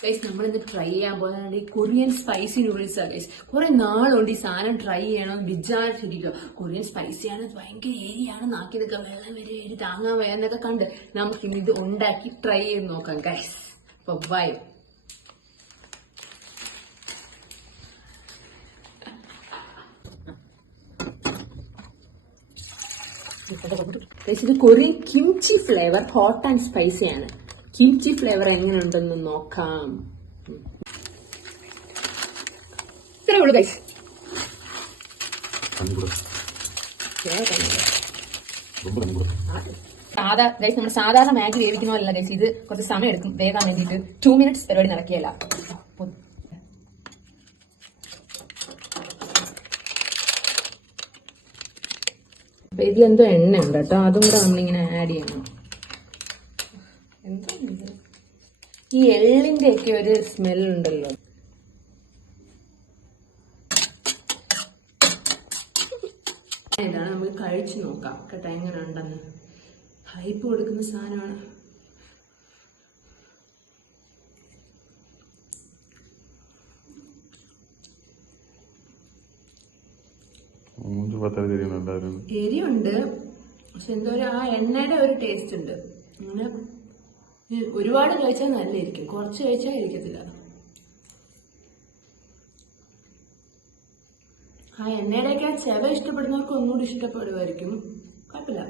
Guys നമ്മൾ ഇന്ന് try ചെയ്യാൻ പോകുന്നത് ഈ കൊറിയൻ സ്പൈസി നൂഡിൽസ് ഗൈസ് കുറെ നാളുണ്ട് ഈ സാധനം ട്രൈ ചെയ്യണം വിചാരിച്ചിരിക്കുക കൊറിയൻ ആണ് ഭയങ്കര ഏരിയാണ് നാക്കി നിൽക്കാൻ വെള്ളം വരെ ഏരി താങ്ങാൻ വയ്യാന്നൊക്കെ കണ്ട് നമുക്ക് ഇന്ന് ഇത് ഉണ്ടാക്കി ട്രൈ ചെയ്ത് നോക്കാം ഗൈസ് അപ്പോൾ bye Korean kimchi flavour hot and spicy kimchi flavour എങ്ങനെ ഉണ്ടെന്ന് നോക്കാം. ഇത്രേ ഉള്ളൂ നമ്മൾ സാധാരണ മാഗി വേവിക്കുന്ന പോലെയല്ല ഗൈസ് ഇത് കുറച്ച് സമയം എടുക്കും. വേഗം വേണ്ടിയിട്ട് ടു മിനിറ്റ്സ് പരിപാടി നടക്കിയല്ല ഇതിലെന്തോ എണ്ണ ഉണ്ട് കേട്ടോ. അതും കൂടെ നമ്മളിങ്ങനെ ആഡ് ചെയ്യണം. എന്തോ ഈ എള്ളിന്റെ ഒക്കെ ഒരു സ്മെല്ലുണ്ടല്ലോ ഇതാ നമുക്ക് കഴിച്ചു നോക്കാം. കേട്ടോ എങ്ങനെ ഉണ്ടെന്ന്. ഹൈപ്പ് കൊടുക്കുന്ന സാധനമാണ്. എരിയുണ്ട് പക്ഷെ എന്തോ ആ എണ്ണയുടെ ഒരു ടേസ്റ്റ് ഉണ്ട്. അങ്ങനെ ഒരുപാട് കഴിച്ചാൽ നല്ലതായിരിക്കും. കുറച്ച് കഴിച്ചാൽ ഇരിക്കത്തില്ല ആ എണ്ണയുടെയൊക്കെ ആ ചെവ ഇഷ്ടപ്പെടുന്നവർക്ക് ഒന്നുകൂടി ഇഷ്ടപ്പെടുമായിരിക്കും. കുഴപ്പമില്ല.